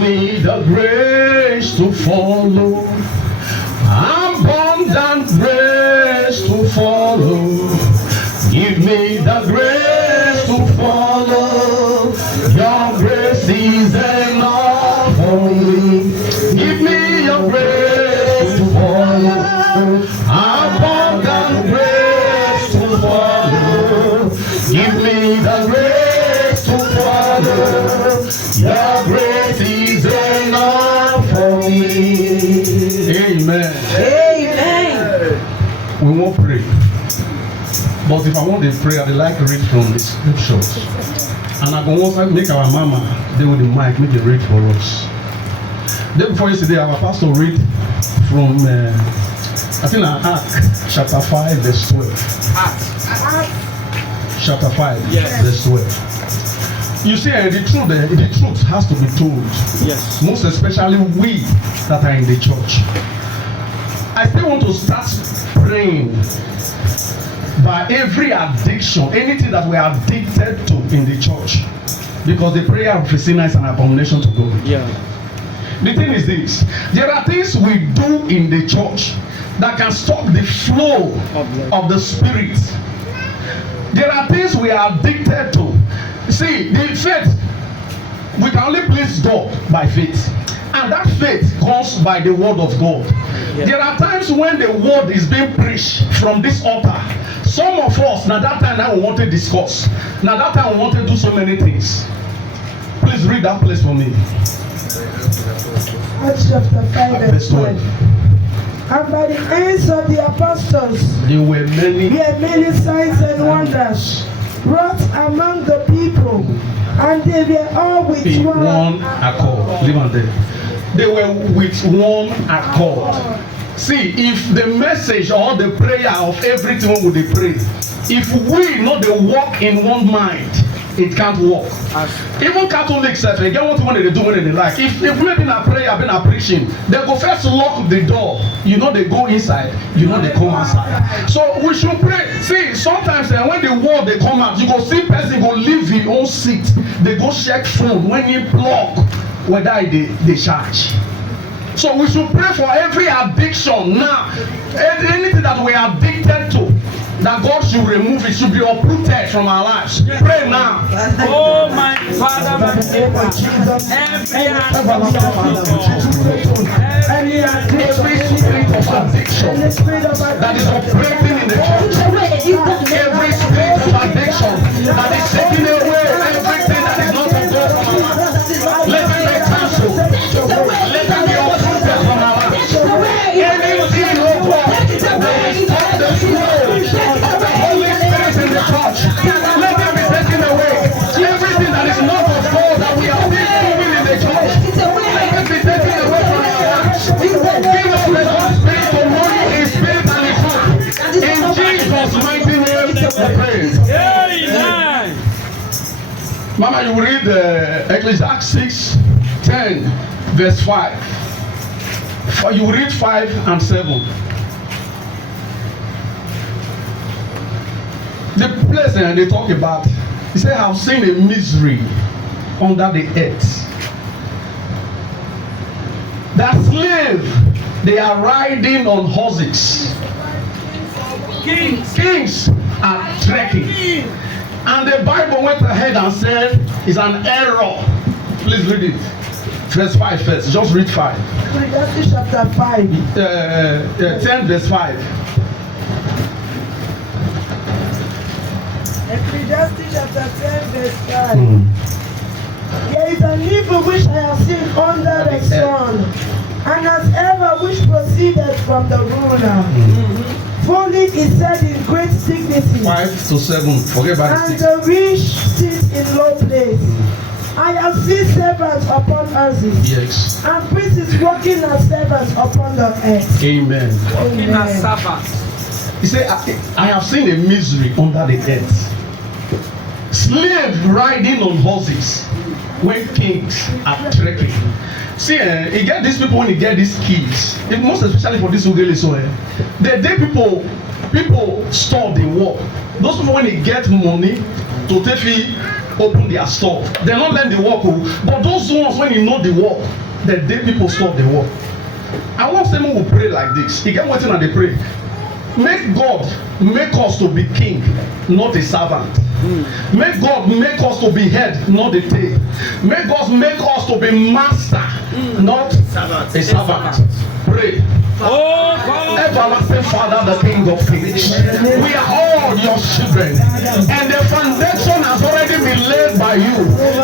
me the grace to follow. Abundant grace to follow. Give me the grace to follow. Your grace is enough for me. Give me your grace to follow. Abundant grace to follow. Give me the grace to follow. Your grace is enough for me. Amen. Amen. We won't pray. But if I want to pray, I'd like to read from the scriptures. And I can also make our mama, they with the mic, make the read for us. Then before yesterday, our pastor read from, I think Acts chapter 5, verse 12. Chapter 5, yes. Verse 12. You see, the truth has to be told. Yes. Most especially we that are in the church. I still want to start praying by every addiction, anything that we are addicted to in the church, because the prayer of a sinner is an abomination to God. Yeah. The thing is this: there are things we do in the church that can stop the flow of the Spirit. There are things we are addicted to. See, the faith, we can only please God by faith, and that faith comes by the word of God. Yeah. There are times when the word is being preached from this altar. Some of us, now that time now we want to discuss. Now that time we want to do so many things. Please read that place for me. Acts chapter 5 verse 12. And by the hands of the apostles, there were many signs and wonders wrought among the people, and they were all with one accord. Leave on there. They were with one accord. See, if the message or the prayer of everything we will pray, if we not the walk in one mind, it can't work. Even Catholics, they get what they do when they like. If we been a prayer, been a preaching, they go first lock the door. You know they go inside. You know they come outside. So we should pray. See, sometimes when the word they come out, you go see person go leave his own seat. They go check phone when he plug whether they charge. So we should pray for every addiction now. Anything that we are addicted to, that God should remove it, should be uprooted from our lives. Pray now. Oh my Father, my Savior, every spirit of addiction that is operating in the church, every spirit of addiction that is taking away everything that is not of God, let it be cancelled. Let it be uprooted from our lives. Anything, oh God, that is not the flow of the Holy Spirit in the church, let it be taken away. Everything that is not of God that we are doing in the church, let it be taken away from our lives. Give us the Holy Spirit to know His Spirit and His truth. In Jesus' mighty name, we pray. Amen. Mama, you read Ecclesiastes 6:10, verse 5. You read 5 and 7. The place they talk about, he said, I've seen a misery under the earth. That slave, they are riding on horses. Kings are trekking. And the Bible went ahead and said, it's an error. Please read it. Verse 5 first. Just read 5. Ecclesiastes chapter 5. 10 verse 5. Ecclesiastes chapter 10 verse 5. There is an evil which I have seen under the sun, and as ever which proceeded from the ruler. Folly is said in great dignity. 5 to 7. Forget about and the rich sit in low place. I have seen servants upon houses. Yes. And princes walking as servants upon the earth. Amen. Walking as servants. He said, I have seen a misery under the earth. Slaves riding on horses when kings are trekking. See, you get these people when you get these keys, most especially for this Ugele, so the day people store the work. Those people when they get money to take open their store, they not let the work. But those ones when you know the work, the day people stop the work. I want someone who pray like this. He get wetin I dey pray. Make God make us to be king, not a servant. Make God make us to be head, not a tail. Make God make us to be master, not a servant. Pray. Oh God. Everlasting Father, the King of Kings. We are all your children, and the foundation has already been laid by you,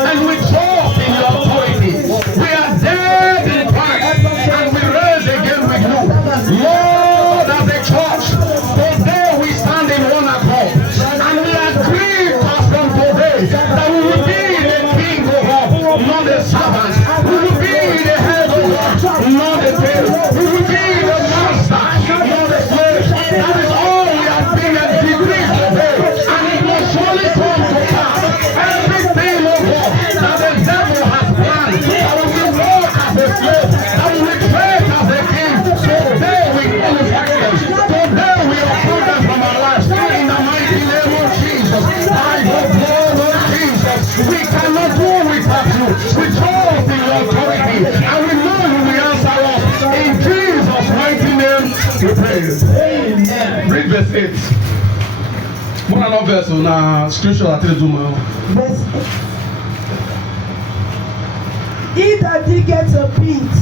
and we trust in your authority. We are dead in Christ, and we rise again with you. Lord, as a church, today we stand in one accord, and we agree from today that we will be the king of all, not the servant. We will be the head of all, not the tail. We will be the master, not the slave. That is all we have been and decreed today, and it will surely come to pass. Everything, oh God, that the devil has planned, that we will walk as a slave, that we will trade as a king. Today we qualify them. Today we approve them from our lives. In the mighty name of Jesus, by the blood of Jesus, we cannot do without you. We trust in your authority, and we know you will answer us. In Jesus' mighty name, we pray. Amen. Read verse 8. One another verse on scripture that tells you Verse 8. He that diggeth a pit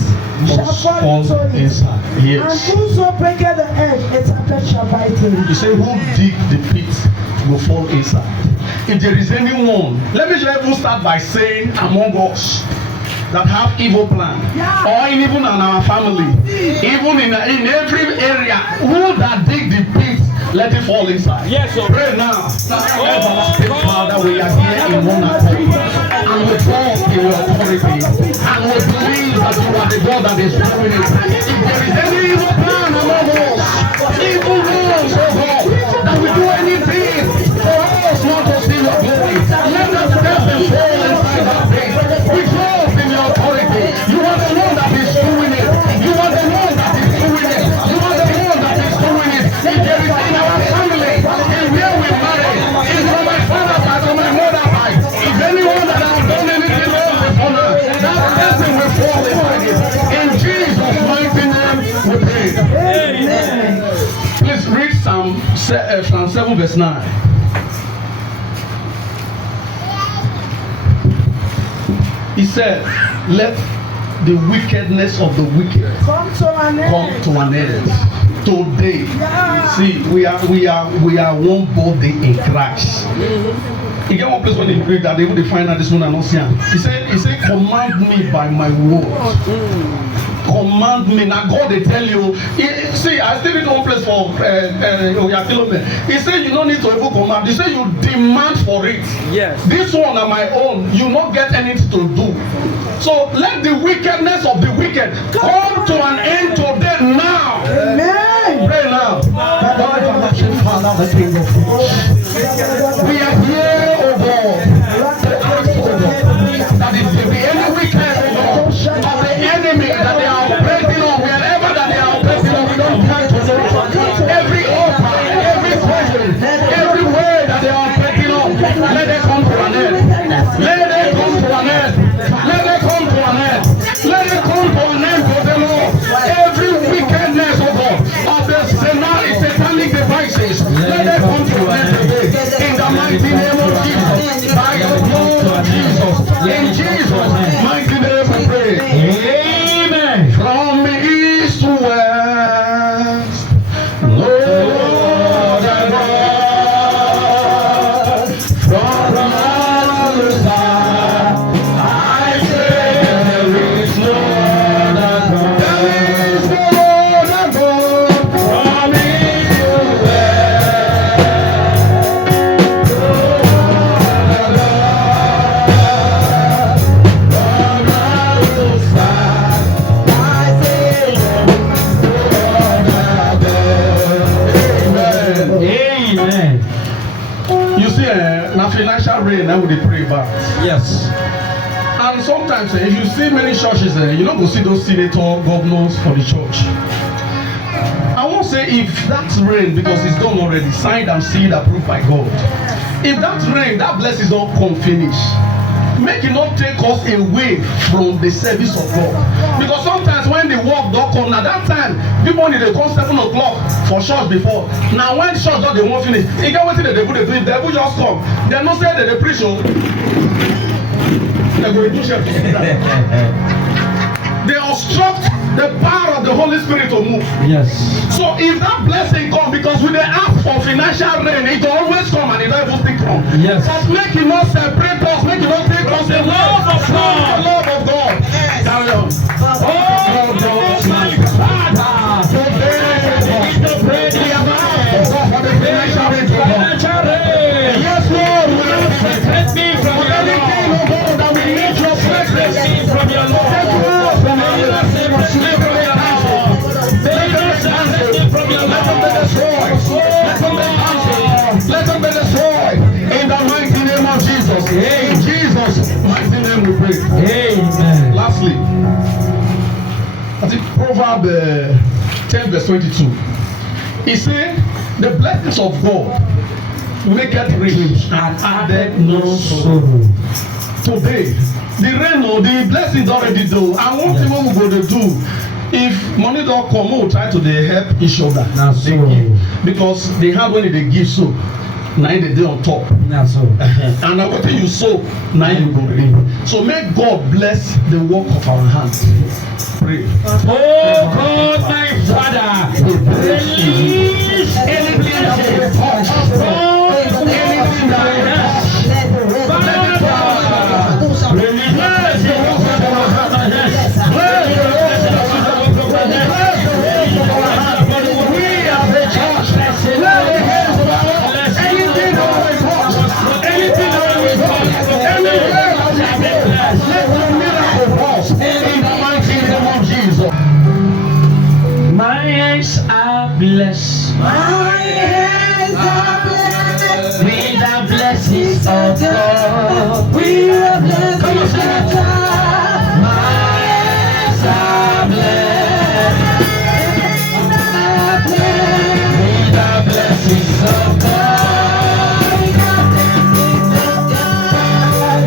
shall must fall fall into it, inside. and Yes. whoso breaketh the edge, a serpent shall bite him. You say, who dig the pit will fall inside. If there is anyone, let me just even start by saying among us that have evil plan, or even in our family, even in every area, who that dig the pit, let it fall inside. Yes, sir. Pray now. Everlasting Father, we are here in one accord, and we trust in your authority, and we believe that you are the God that is doing it. If there is any evil plan among us, evil rules, oh God, that we do anything for us not to see your glory, let us step and fall inside that place. We trust in your authority. You are the one that is doing it. You are the one that is doing it. You are the one that is doing it. If there is in our family, in where we marry, in from my father's side, from my mother's side, if anyone that has done anything wrong before now, that person will fall inside it. In Jesus' mighty name, we pray. Amen. Please read Psalm 7 verse 9. He said, let the wickedness of the wicked Come to an come end. to an end today. Yeah. See, we are one body in Christ. He get one place when he read that they will find out this one and not see him. He said, command me by my word. Command me. Now God they tell you. See, I still read one place for Oyakilome. He said you don't need to even command. He said you demand for it. Yes. This one on my own, you not get anything to do. So let the wickedness of the wicked come to an end today now. Amen. Pray now. Father, the King of Kings. We are here, oh God, to ask, oh God, that if there be any wicked, oh God, of the enemy that they are operating on, wherever that they are operating on, we don't care to know. Every altar, every question, every way that they are operating on, let it come to an end. Let it come to an end. Let it come to an end. Let it come to an end for the Lord. Every wickedness, oh God, of the satanic devices, let it come to an end today. In the mighty name of Jesus, by the blood of Jesus, in Jesus' mighty name we pray. Amen. From east to west, Lord and God, from all the side, I say there is no other God. There is no other God. From east to west, Lord and God, from all the side, I say there is no other God. Amen. Amen. You see, na financial rain na we dey pray about. Yes. And sometimes if you see many churches, you no go see those senator, governors for the church. I wan say if that rain, because it's done already, signed and sealed, approved by God. If that rain, that blessing don come finish, make it not take us away from the service of God. Because sometimes when the work don come, na that time people need to come 7 o'clock for church before. Now when church don dey wan finish, e get wetin dey do, if devil just come, dem know say dem dey preach o. Dem go reduce church. They obstruct the power of the Holy Spirit to move. Yes. So if that blessing come, because we dey ask for financial rain, it will always come and it don't even still come. Yes. But make it not separate us, make it not take us away. Love of God. The love of God. Carry on. Oh, my Father. Today, In the praise of God. for the financial rain to come. Financial rain. Yes, Lord. Protect me from your Anything, love. oh God, that we need your Protect presence. me from your love. Take us from our Protect me from your love. Protect me from your Let them be love. destroyed. Let them be cancelled. Let them be destroyed. In the mighty name of Jesus. In Jesus' mighty name we pray. Amen. Lastly, I think Proverbs 10 verse 22. He said, the blessings of God make it rich and added no sorrow. Today, the rain or the blessings already do. And one thing we go to do, if money don't come, we will try to dey help each other. Na Dey so. give. Because they have when they give so, na they dey on top. Na so. And na wetin you sow, na you go reap. So make God bless the work of our hands. Pray. Oh God, my Father, release any blessing. Oh, anything that I have. Father, release the work of our hands. Bless the work of our hands. We are the church. Let the hands of our anything that we touch, anything that we touch, anywhere that we bless, let the miracle cross in the mighty name of Jesus. My hands are blessed. My hands are blessed With the blessings of God. We are blessed Come on, with sing it. God. My hands are blessed. With the blessings of God.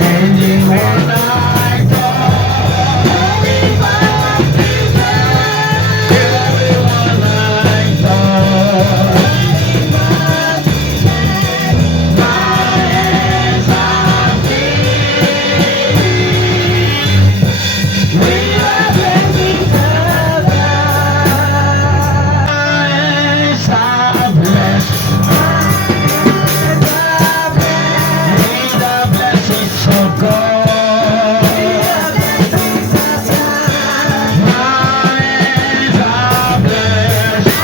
Anyone I go. Everyone I go. My hands are filled with the blessings of God. My hands are blessed with the blessings of God. My hands are blessed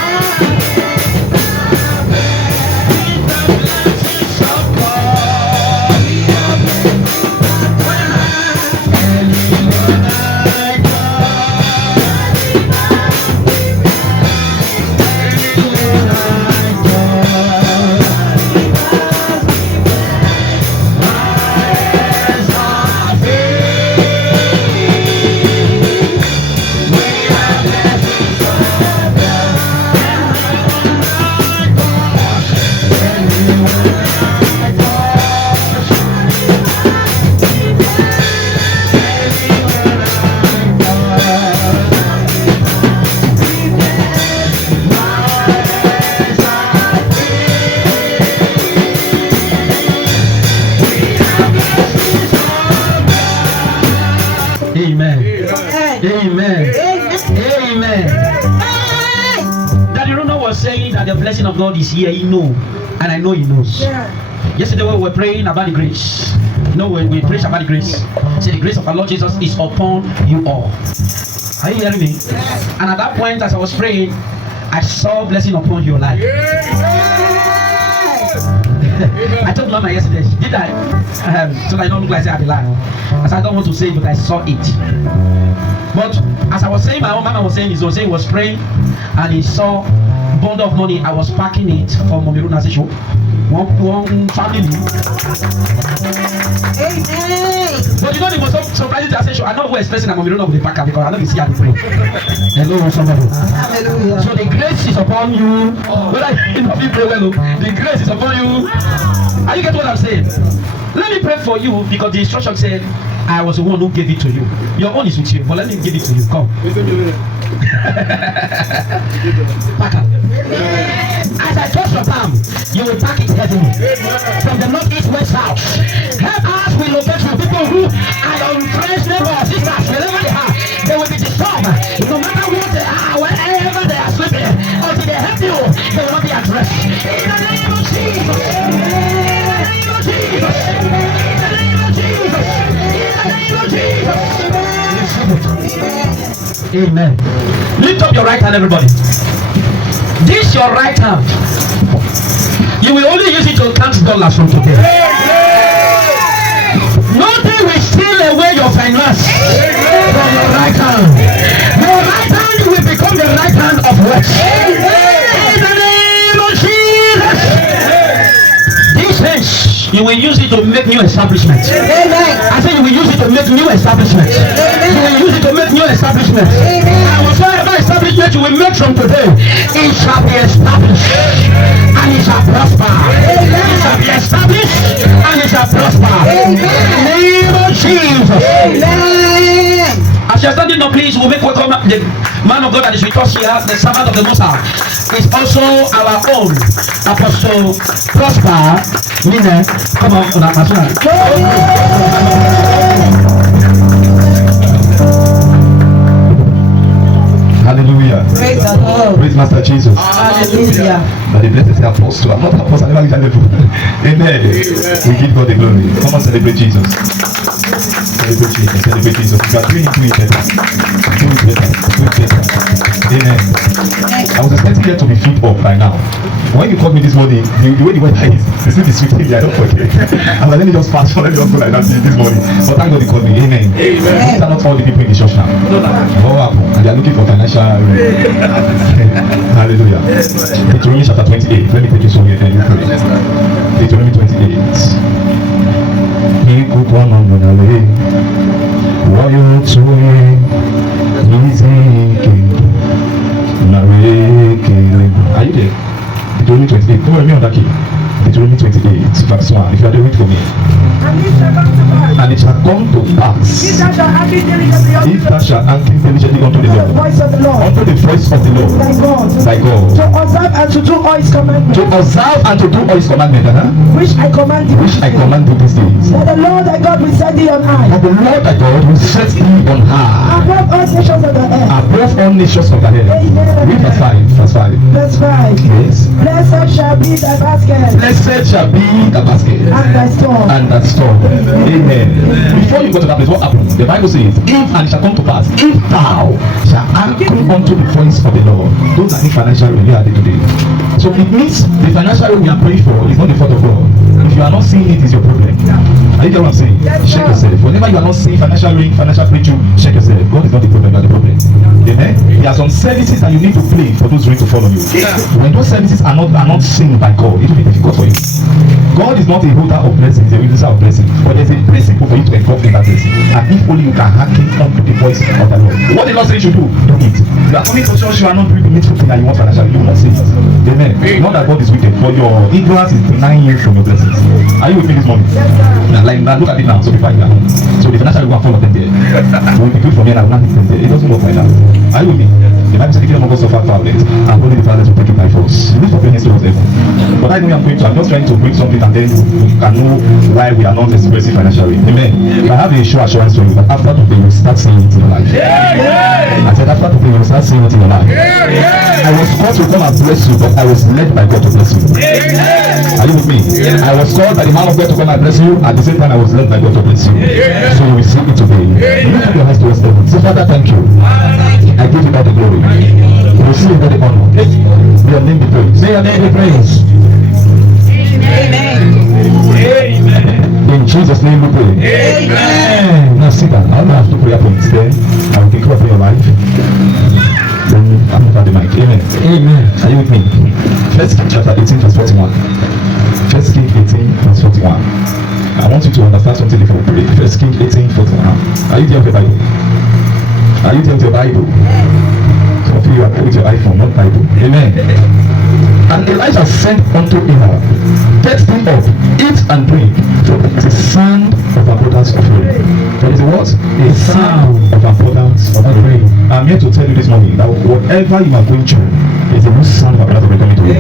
with the blessings of God. Anyone I go, anyone I go, my hands are filled with the blessings of Amen. Amen. Amen. Daddy Ronald was saying that the blessing of God is here. He know, and I know he knows. Yeah. Yesterday we were praying about the grace. You know, when we preach about the grace, say the grace of our Lord Jesus is upon you all. Are you hearing me? And at that point, as I was praying, I saw blessing upon your life. I told Mama yesterday, did I? So that I don't look like I had a lie. As I don't want to say it, but I saw it. But as I was saying, my own Mama was saying, he was praying, and he saw bundle of money. I was packing it for Mommy Runa's show. one family. Amen. But you know the most surprising thing I say, I know who expressing I'm on the with the packer because I know you see how they pray. Hello, somebody. Hallelujah. So the grace is upon you. Whether you know people well, the grace is upon you. Are you get what I'm saying? Let me pray for you because the instruction said I was the one who gave it to you. Your own is with you, but let me give it to you. Come. Packer. As I touch your palm, you will pack it heavily. From the north, east, west, south. Help us we locate for people who are on friends, neighbors, sisters, wherever they are. They will be disturbed. No matter what they are, wherever they are sleeping, until they help you, they will not be addressed. In the name of Jesus. In the name of Jesus. In the name of Jesus. In the name of Jesus. Amen. Lift up your right hand, everybody. This your right hand. You will only use it to count dollars from today. Nothing will steal away your finance from your right hand. Your right hand will become the right hand of wealth. In the name of Jesus. This hands, you will use it to make new establishments. I say you will use it to make new establishments. You will use it to make new establishments. And whatsoever establishment you will make from today, it shall be established and it shall prosper. It shall be established and it shall prosper. In the name of Jesus. As you are standing up, please, we'll make welcome the man of God that is with us here, the servant of the Most High. Is also our own Apostle Prosper Mine. Come on, Hallelujah. Praise the Lord. Praise Master Jesus. Hallelujah. But the blessed say apostle. I'm not apostle. I never reach that level. Amen. We give God the glory. Come on, celebrate Jesus. Celebrate Jesus. Celebrate Jesus. You are doing it better. Do it better. Do it better. Amen. I was expecting here to be fit up right now. When you called me this morning, the way the weather is, the sleep is sweeping me. I don't forget. I was like, let me just fast. Let me just go like that this morning. But thank God he called me. Amen. These are not all the people in the church now. What happened? And they are looking for financial. Hallelujah. Deuteronomy chapter 28. Let me take you somewhere then you pray. Deuteronomy 28. Are you there? Deuteronomy 28. Don't worry me on that key. Deuteronomy 28, verse 1. If you are there, wait for me. And it shall come to pass. If thou shalt hearken diligently unto If thou shalt hearken diligently unto the the Lord, voice of the Lord, unto the voice of the Lord, thy God, thy God, to observe and to do all his commandments, to observe and to do all his commandments, which I command thee, which I command thee these days. that the Lord thy God will set thee on high, That the Lord thy God will set thee on high above all nations of the earth. above all nations of the earth. Read verse 5. Verse 5. Verse 5. Yes. Blessed shall be thy basket Blessed shall be the basket and thy store. and that store. Amen. Before you go to that place, what happened? The Bible says, if and it shall come to pass, if thou shalt hearken unto the voice of the Lord. Those are the financial ruin we are today. So it means the financial ruin we are praying for is not the fault of God. If you are not seeing it, is your problem. Are you get what I'm saying? Check yourself. Whenever you are not seeing financial ruin, financial breakthrough, check yourself. God is not the problem, you are the problem. Amen. There are some services that you need to play for those ruin to follow you. When those services are not seen by God, it will be difficult for you. God is not a holder of blessings, a releaser of blessings, but there's a principle for you to engulf in that blessing. And if only you can hearken unto the voice of the Lord. What the Lord says you should do, do it. You are coming to church, you are not doing the needful thing that you want financially, you will not see it. Amen. Not that God is wicked, but your ignorance is denying you from your blessings. Are you with me this morning? Now, like now, look at it now. So before you are home, so the financial will go and fall of them there. Will be good for me and I will not hit them there. It doesn't work like that. Are you with me? The Bible says the kingdom of God suffer violence, and only the violence will take it by force. Lift up your hands towards heaven. But I know I'm just trying to bring something and then you can know why we are not expressing financially. Amen. I have a sure assurance for you that after today you will start seeing it in your life. I said after today you will start seeing it in your life. I was called to come and bless you, but I was led by God to bless you. Are you with me? I was called by the man of God to come and bless you. At the same time I was led by God to bless you. So you will see it today. Lift up your hands towards heaven. Say, Father, thank you. I give you all the glory. You will see all the honor. May your name be praised. May your name be praised. Amen. In Jesus' name we pray. Amen. Now sit down. I only have 2 prayer points. Then I will take care of your life. Then I'm over the mic. Amen. Amen. Are you with me? First King chapter 18 verse 41. First King 18 verse 41. I want you to understand something before we pray. First King 18 41. Are you there with your Bible? Are you there with your Bible? Some of you are there with your iPhone, not Bible. Amen. And Elijah said unto Ahab, get thee up, eat and drink, for it is sand of abundance of rain. There is a what? A sound of abundance of rain. I'm here to tell you this morning that whatever you are going through, there's a new sound of abundance of rain coming to you.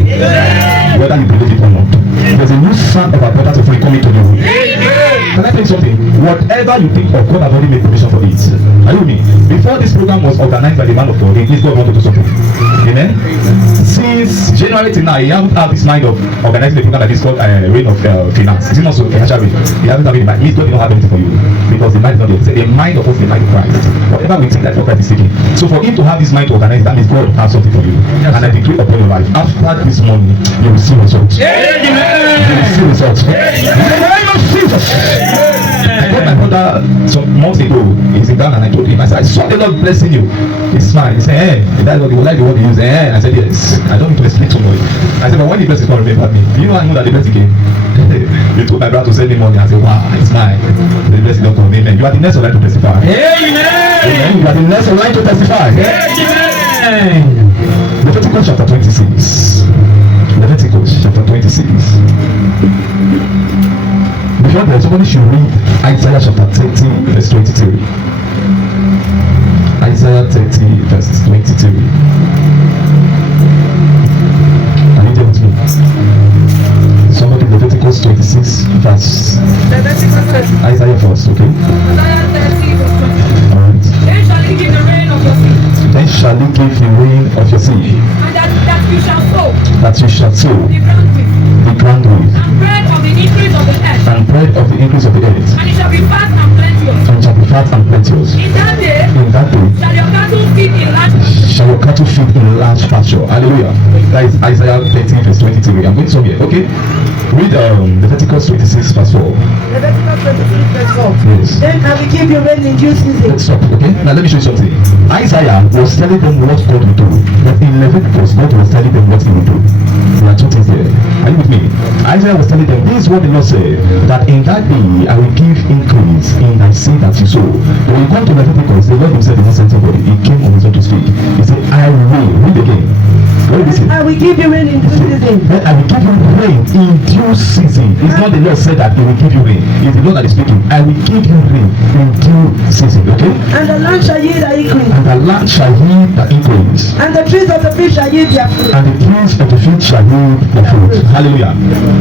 Whether you believe it or not. There's a new sound of abundance of rain coming to you. Can I tell you something? Whatever you think of, God has already made provision for it. Are you with me? Before this program was organized by the man of God, it means God wanted to do something. Amen? Since January till now, he haven't had this mind of organizing a program that is called Reign of Finance. Is it not so? Financial reign. He hasn't had it in mind. He God did not have anything for you. Because the mind is not there. The mind of us is the mind of Christ. Whatever we think that God is seeking. So for him to have this mind to organize, that means God has something for you. Yes. And I decree upon your life. After this morning, you will see results. Amen. You will see results. Amen. In the name of Jesus. I told my brother some months ago, he's in Ghana, and I told him, I said, I saw the Lord blessing you. He smiled. He said, hey, that's what you would like the word you use. I said, yes. I don't need to explain too much. I said, but when the blessing come, remember me. Do you know I know that the blessing came? You told my brother to send me money. I said, wow, it's mine. The blessing don't come. Amen. You are the next of line to testify. Amen. Amen. You are the next of line to testify. Amen. Leviticus chapter 26. Leviticus chapter 26. Before that, somebody should read Isaiah chapter 30 verse 23. Isaiah 30 verse 23. Are you there with me? Somebody Leviticus 26 verse. Isaiah first, okay? Isaiah 30 verse 23. Alright. Then shall he give the rain of your seed. Then shall he give the rain of your seed. And that you shall sow. That you shall sow The ground with. the ground with. And bread of the increase of the earth. And bread of the increase of the earth. And it shall be fat and plenteous. And shall be fat and plenteous. In that day In that day shall your cattle feed in large shall your cattle feed in large pasture. Hallelujah. That is Isaiah 30 verse 23. I'm going to here, okay? Read Leviticus 26 verse 4. Leviticus 26 verse 4. Yes. Then I will give you rain in due season. Let's stop, okay? Now let me show you something. Isaiah was telling them what God would do. But in Leviticus, God was telling them what he would do. There are two things there. Are you with me? Isaiah was telling them, this is what the Lord said, that in that day I will give increase in thy seed that you sow. When you come to Leviticus, the Lord himself did not send somebody. He came on his own to speak. He said, I will. Read again. What did he say? I will give you rain in due season. Then I will give you rain in due season. It's not the Lord said that he will give you rain. It's the Lord that is speaking. I will give you rain in due season. Okay? And the land shall yield their increase. And the land shall yield the increase. And the trees of the field shall yield their fruit. And the trees of the field shall yield their fruit. Hallelujah.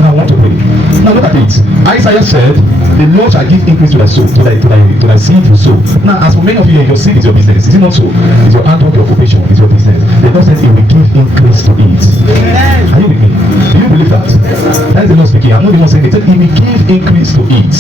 Now I want to pray. Now look at it. Isaiah said, the Lord shall give increase to thy soul, to thy seed you sow. Now as for many of you, your seed is your business. Is it not so? It's your handwork, your occupation, it's your business. The Lord said he will give increase to it. Are you with me? Do you believe that? That is the Lord speaking. I'm not the one saying it. He will give increase to it.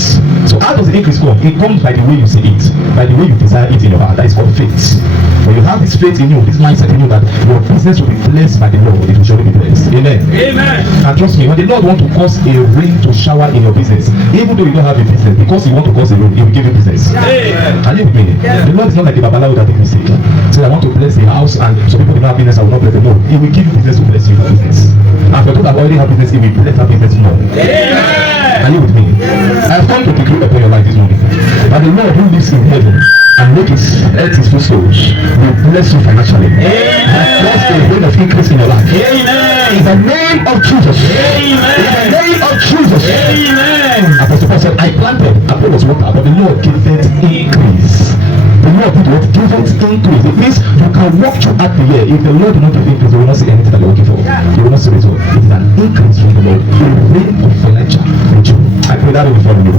So how does the increase come? It comes by the way you see it, by the way you desire it in your heart. That is called faith. When you have this faith in you, this mindset in you that your business will be blessed by the Lord, it will surely be blessed. Amen. Amen. And trust me, when the Lord wants to cause a rain to shower in your business, even though you don't have a business, because he wants to cause a rain, he will give you business. Amen. Are you with me? Yeah. The Lord is not like a babalawo that makes mistake. So I want to bless the house, and some people don't have business, I will not bless them. No, he will give you business to bless you for business. And for those that already have business, he will bless that business more. Amen. Are you with me? I have come to decree upon your life this morning. But the Lord who lives in heaven and make his earth his footstool will bless you financially. And bless the rain of increase in your life. Amen. In the name of Jesus. Amen. In the name of Jesus. Amen. Apostle Paul said, I planted, Apollos water, but the Lord gave it increase. The Lord did what? Give it increase. It means you can walk throughout the year. If the Lord did not give increase, you will not see anything that you're looking for. You will not see result. It is an increase from the Lord. A rain of financial breakthrough. I pray that will be for you.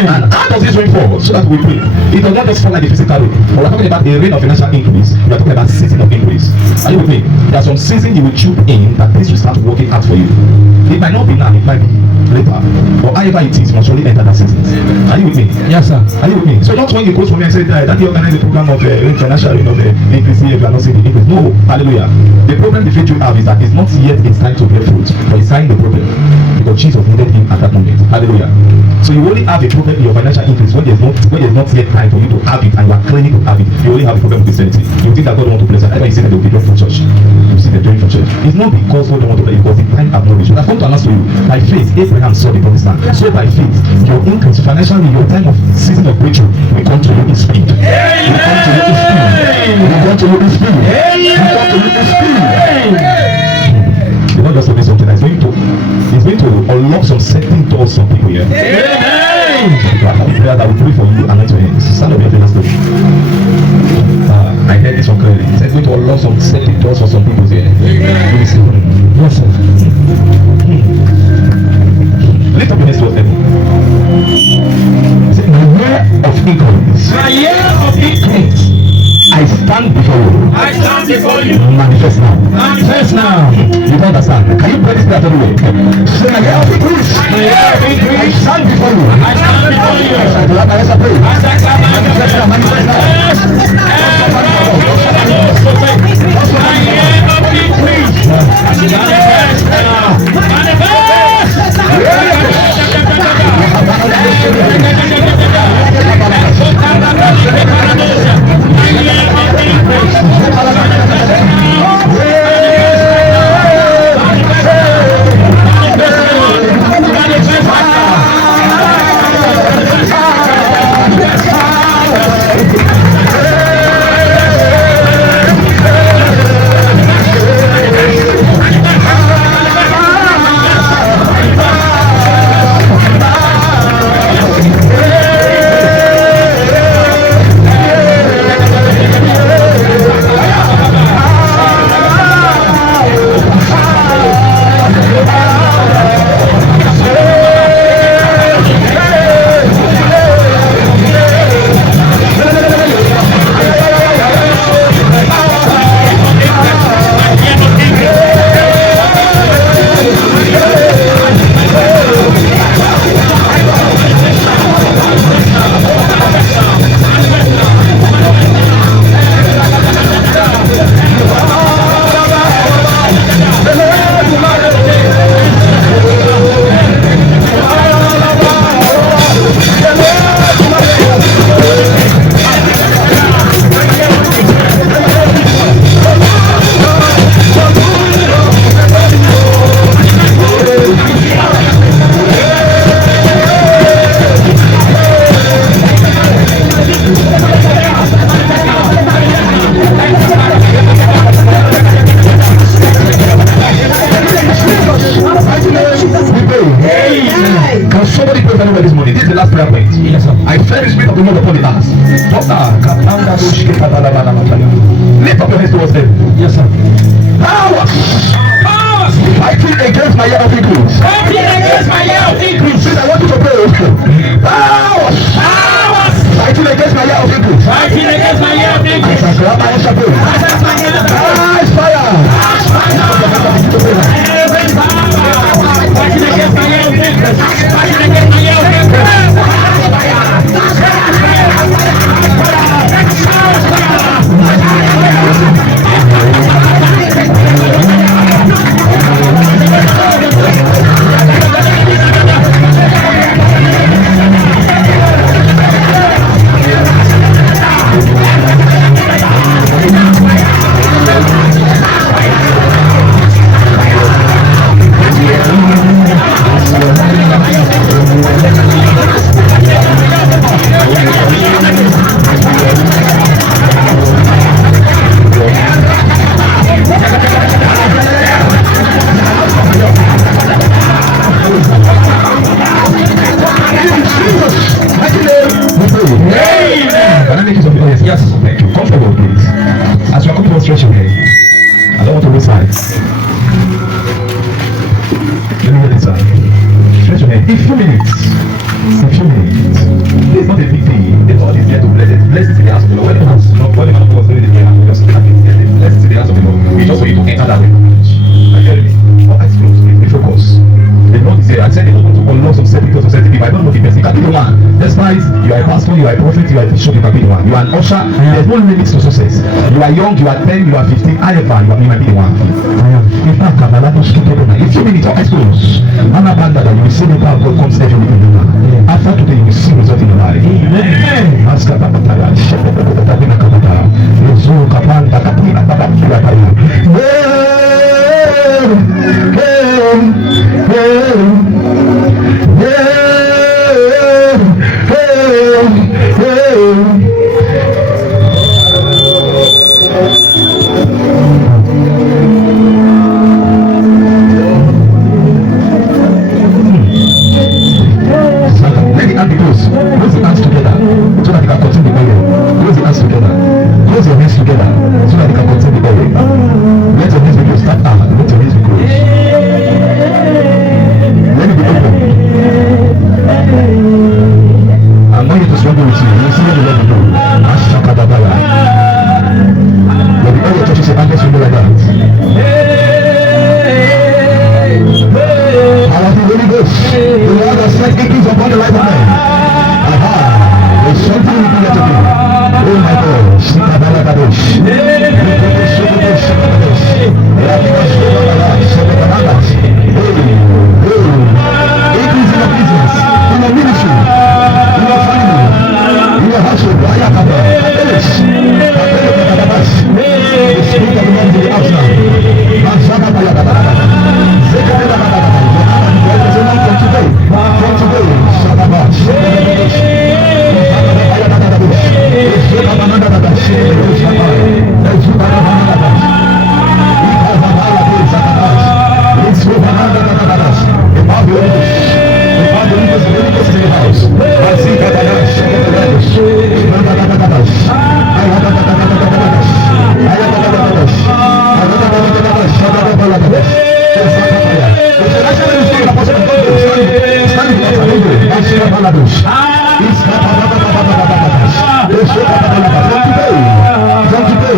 And how does this rain fall? So that we pray. It does not just fall like the physical rain. But we're talking about a rain of financial increase. We are talking about season of increase. Are you with me? There are some seasons you will tune in that things will start working out for you. It might not be now, it might be later. But however it is, you must surely enter that season. Are you with me? Yes, sir. Are you with me? So not when you quote for me and say that you organize a program of financial, increase if you are not seeing the increase. No, hallelujah. The problem the faith you have is that it's not yet its time to bear fruit, but it's signing the problem because Jesus needed him at that moment. Hallelujah. So you only have a problem in your financial increase when there's not yet time for you to have it and you are claiming to have it. You only have a problem with Christianity. You think that God don't want to bless. Whenever you say that they will be doing for church, you see them doing for church. It's not because God don't want to bless, because the time have not reached. I've come to announce to you, by faith, Abraham saw the promised land. So by faith, your increase financially, your time of season of breakthrough will come to you in speed. Will come to you in speed. Will come to you in speed. Will come to you in speed. The Lord just told me something that's going to unlock some certain doors some people here. Prayer that will pray for you and not your hands. Stand up your feet and stop. I heard this one clearly. It's going to unlock some certain doors for some people here. Yes, sir. Lift up your hands towards heaven. Say, my year of increase. My year of increase. I stand before you. I stand before you. Manifest now. Manifest now. You don't understand. Can you pray this prayer everywhere? Say, my year of increase. My year of increase. I stand before you. I stand before you. I stand before you. I pray. Manifest now. Manifest now. My year of increase. Manifest now. Lift up your hands towards them. Yes, sir. Powers fighting against my year of increase. Fighting against my year of increase. Please, I want you to pray. Powers fighting against my year of increase. Fighting against my year of increase. As I grab my hands up. Rise fire. Every power fighting against my year of increase. Fighting against my year of increase. Yes, thank you. Come forward, please. As you are coming to stretch your hand, I don't want to waste time. Let me hear this one. Stretch your hand. In few minutes. It's not a big thing. The Lord is there to bless it. Bless it in the house of the Lord. When the man of God was doing it again, just bless it in the house of the Lord. It's just for you to enter that way. Are you hearing me? Your eyes closed. Please focus. The Lord is here. I said the Lord wants to You can be the one. Despite you are a pastor, you are a prophet, you are a bishop, you can be the one. You are an usher. There's no limits to success. You are young, you are 10, you are 15, however, you might be the one. In fact, in few minutes, your eyes closed. You will see the power of God comes every in you. After today, you will see result in your life. Let the hand be close. Close the hands together so that you can continue the burial. Close the hands together. Close your hands together so that you can continue the burial. Let your hands be closed. Start out. Let your hands be closed. Let it be open. I'm not here to struggle with you. You see what the Lord will do. Ashakadabaya. When the earlier churches say, I guess you know like that. Powerful Holy Ghost. The Lord has sent increase upon the life of man. Aha. There's something we can get to do. Oh my God. Shikabalabadosh. Increase in your business, in your ministry, in your family, in your household. The Spirit of the Lord is in the house now. From today,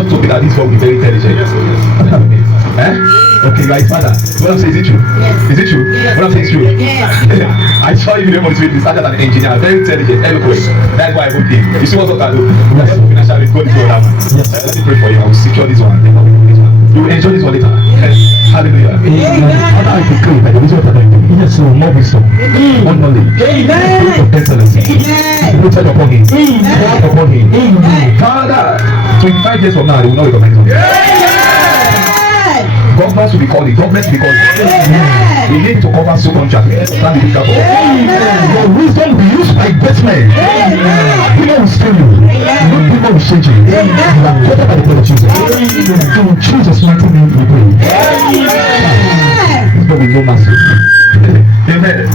God told me that this boy will be very intelligent. Eh? Okay, you are his father. What I'm saying, is it true? Yes. Is it true? Yes. What I'm saying is true? Yes. I saw him in the motivate. He started as an engineer, very intelligent, eloquent. That's why I put him. You see what God can do? Yes. Financially, go to another man. Yes. Let me pray for you. I will secure this one. Then I will do this one. You will enjoy this one later. Yes. Hallelujah. Father, I decree by the wisdom of the Lord. Yes, so more wisdom, more knowledge, spirit of excellency, rooted upon him, poured upon him. Father, 25 years from now, they will not recognize him. Governments will be calling, governments will be calling. We need to cover so contract. Stand the picture for. Your wisdom will be used by great men. People will steal you. People will shake you. You are covered by the blood of Jesus. In Jesus' mighty name we pray. This boy will know mercy. Amen.